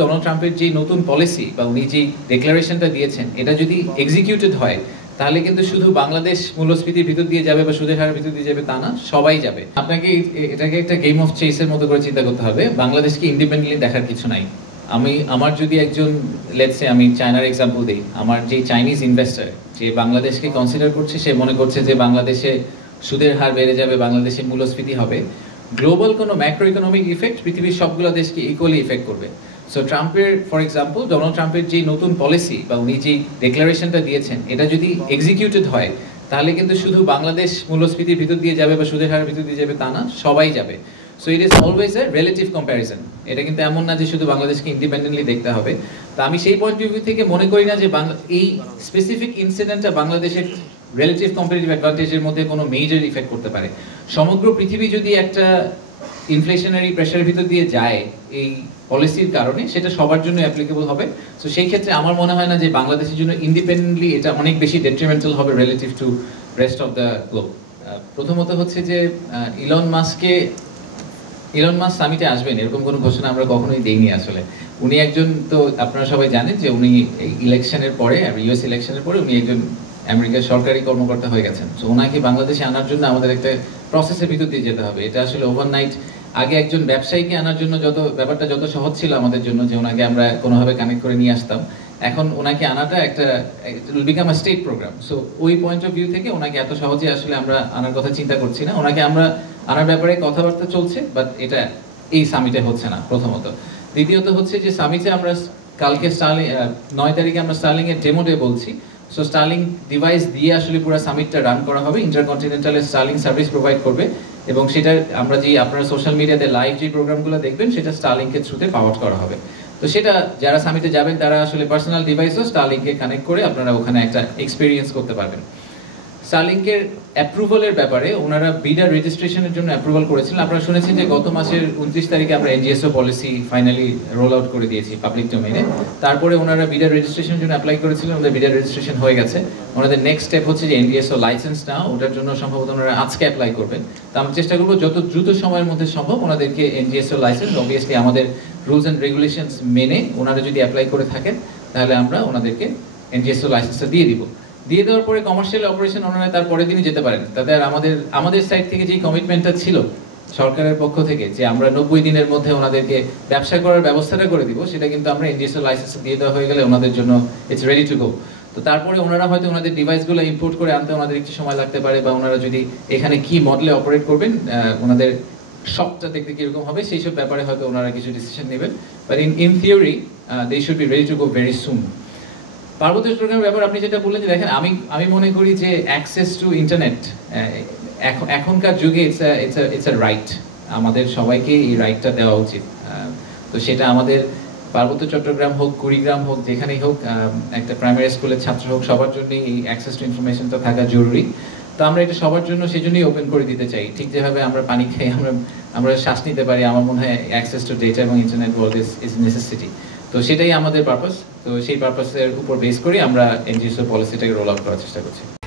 Donald ট্রাম্পের যে নতুন পলিসি বা উনি যে ডিক্লারেশনটা দিয়েছেন এটা যদি এক্সিকিউটেড হয় তাহলে কিন্তু শুধু বাংলাদেশ মূল্যস্ফীতির ভিতর দিয়ে যাবে বা সুদের হারের ভিতর দিয়ে যাবে তা না, সবাই যাবে। আপনাকে এটাকে একটা গেম অফ চেসের মতো করে চিন্তা করতে হবে। বাংলাদেশকে ইন্ডিপেন্ডেন্টলি দেখার কিছু নাই। আমার যদি একজন লেটসে আমি চায়নার এক্সাম্পল দিই, আমার যে চাইনিজ ইনভেস্টার যে বাংলাদেশকে কনসিডার করছে, সে মনে করছে যে বাংলাদেশে সুদের হার বেড়ে যাবে, বাংলাদেশে মূল্যস্ফীতি হবে, গ্লোবাল কোনো ম্যাক্রো ইকোনমিক ইফেক্ট পৃথিবীর সবগুলো দেশকে ইকুয়ালি ইফেক্ট করবে। সো ট্রাম্পের ফর এক্সাম্পল ডোনাল্ড ট্রাম্পের যে নতুন পলিসি বা উনি যে ডিক্লারেশনটা দিয়েছেন এটা যদি এক্সিকিউটেড হয় তাহলে কিন্তু শুধু বাংলাদেশ মূল্যস্ফীতির ভিতর দিয়ে যাবে বা সুদের হারের ভিতর দিয়ে যাবে তা না, সবাই যাবে। So it is always a relative comparison. এটা কিন্তু এমন না যে শুধু বাংলাদেশকে ইন্ডিপেন্ডেন্টলি দেখতে হবে। তো আমি সেই পয়েন্ট অফ ভিউ থেকে মনে করি না যে এই স্পেসিফিক ইনসিডেন্টটা বাংলাদেশের রিলেটিভ কম্পারেটিভ অ্যাডভান্টেজের মধ্যে কোনো মেজর ইফেক্ট করতে পারে। সমগ্র পৃথিবী যদি একটা ইনফ্লেশনারি প্রেশারের ভিতর দিয়ে যায় এই পলিসির কারণে, সেটা সবার জন্য অ্যাপ্লিকেবল হবে। সো সেই ক্ষেত্রে আমার মনে হয় না যে বাংলাদেশের জন্য ইন্ডিপেন্ডেন্টলি এটা অনেক বেশি ডেট্রিমেন্টাল হবে relative to rest of the globe. প্রথমত হচ্ছে যে ইলন মাস্ক সামিটে আসবেন এরকম কোনো ঘোষণা আমরা কখনোই দেইনি। আসলে উনি একজন, তো আপনারা সবাই জানেন যে উনি ইলেকশনের পরে, ইউএস ইলেকশনের পরে উনি একজন আমেরিকার সরকারি কর্মকর্তা হয়ে গেছেন। তো ওনাকে বাংলাদেশে আনার জন্য আমাদের একটা প্রসেসের ভিতর দিয়ে যেতে হবে। এটা আসলে ওভারনাইট, আগে একজন ব্যবসায়ীকে আনার জন্য ব্যাপারটা যত সহজ ছিল আমাদের জন্য যে ওনাকে আমরা কোনোভাবে কানেক্ট করে নিয়ে আসতাম, এখন ওনাকে আনাটা একটা become a state program. So ওই পয়েন্ট অফ ভিউ থেকে ওনাকে এত সহজে আসলে আমরা আনার কথা চিন্তা করছি না। ওনাকে আমরা আনার ব্যাপারে কথাবার্তা চলছে, বাট এটা এই সামিটে হচ্ছে না প্রথমত। দ্বিতীয়ত হচ্ছে যে সামিটে আমরা কালকে 9 তারিখে আমরা স্টার্লিং এর ডেমো ডে বলছি। সো স্টার্লিং ডিভাইস দিয়ে আসলে পুরো সামিটটা রান করা হবে। ইন্টারকন্টিনেন্টালের স্টার্লিং সার্ভিস প্রোভাইড করবে এবং সেটা আমরা যে আপনারা সোশ্যাল মিডিয়াতে লাইভ যে প্রোগ্রামগুলো দেখবেন সেটা স্টার্লিংকের থ্রুতে পাওয়ার করা হবে। তো সেটা যারা সামিটে যাবেন তারা আসলে পার্সোনাল ডিভাইসও স্টার্লিংকে কানেক্ট করে আপনারা ওখানে একটা এক্সপিরিয়েন্স করতে পারবেন। স্টারলিংকের অ্যাপ্রুভালের ব্যাপারে ওনারা বিডার রেজিস্ট্রেশনের জন্য অ্যাপ্রুভাল করেছিলেন। আপনারা শুনেছেন যে গত মাসের 29 তারিখে আমরা এনজিএসও পলিসি ফাইনালি রোল আউট করে দিয়েছি পাবলিক ডোমেইনে। তারপরে ওনারা বিডার রেজিস্ট্রেশনের জন্য অ্যাপ্লাই করেছিলেন, ওদের বিডার রেজিস্ট্রেশন হয়ে গেছে। ওনাদের নেক্সট স্টেপ হচ্ছে যে এনজিএসও লাইসেন্স নেওয়া, ওটার জন্য সম্ভবত ওনারা আজকে অ্যাপ্লাই করবেন। তো আমরা চেষ্টা করবো যত দ্রুত সময়ের মধ্যে সম্ভব ওনাদেরকে এনজিএসও লাইসেন্স, অবভিয়াসলি আমাদের রুলস অ্যান্ড রেগুলেশনস মেনে ওনারা যদি অ্যাপ্লাই করে থাকেন তাহলে আমরা ওনাদেরকে এনজিএসও লাইসেন্সটা দিয়ে দেওয়ার পরে কমার্শিয়াল অপারেশন ওনারা তার পরের দিনই যেতে পারেন। তাতে আর আমাদের সাইড থেকে যে কমিটমেন্টটা ছিল সরকারের পক্ষ থেকে যে আমরা 90 দিনের মধ্যে ওনাদেরকে ব্যবসা করার ব্যবস্থাটা করে দিব, সেটা কিন্তু আমরা এনজিএসও লাইসেন্স দিয়ে দেওয়া হয়ে গেলে ওনাদের জন্য ইটস রেডি টু গো। তো তারপরে ওনারা হয়তো ওনাদের ডিভাইসগুলো ইম্পোর্ট করে আনতে ওনাদের একটু সময় লাগতে পারে, বা ওনারা যদি এখানে কি মডেলে অপারেট করবেন, ওনাদের শপটা দেখতে কিরকম হবে, সেই সব ব্যাপারে হয়তো ওনারা কিছু ডিসিশন নেবেন। But in theory they should be ready to go very soon. পার্বত্য চট্টগ্রামের ব্যাপার আপনি যেটা বললেন যে দেখেন, আমি মনে করি যে অ্যাক্সেস টু ইন্টারনেট এখনকার যুগে ইটস আ রাইট। আমাদের সবাইকে এই রাইটটা দেওয়া উচিত। তো সেটা আমাদের পার্বত্য চট্টগ্রাম হোক, কুড়িগ্রাম হোক, যেখানেই হোক, একটা প্রাইমারি স্কুলের ছাত্র হোক, সবার জন্যই এই অ্যাক্সেস টু ইনফরমেশনটা থাকা জরুরি। তো আমরা এটা সবার জন্য সেজন্যই ওপেন করে দিতে চাই। ঠিক যেভাবে আমরা পানি খাই, আমরা শ্বাস নিতে পারি, আমার মনে হয় অ্যাক্সেস টু ডেটা এবং ইন্টারনেট ওয়ার্ল্ড ইজ নেসেসিটি। তো সেটাই আমাদের পারপাস। তো সেই পারপাসের উপর বেস করে আমরা এনজিএসও পলিসিটাকে রোল আউট করার চেষ্টা করছি।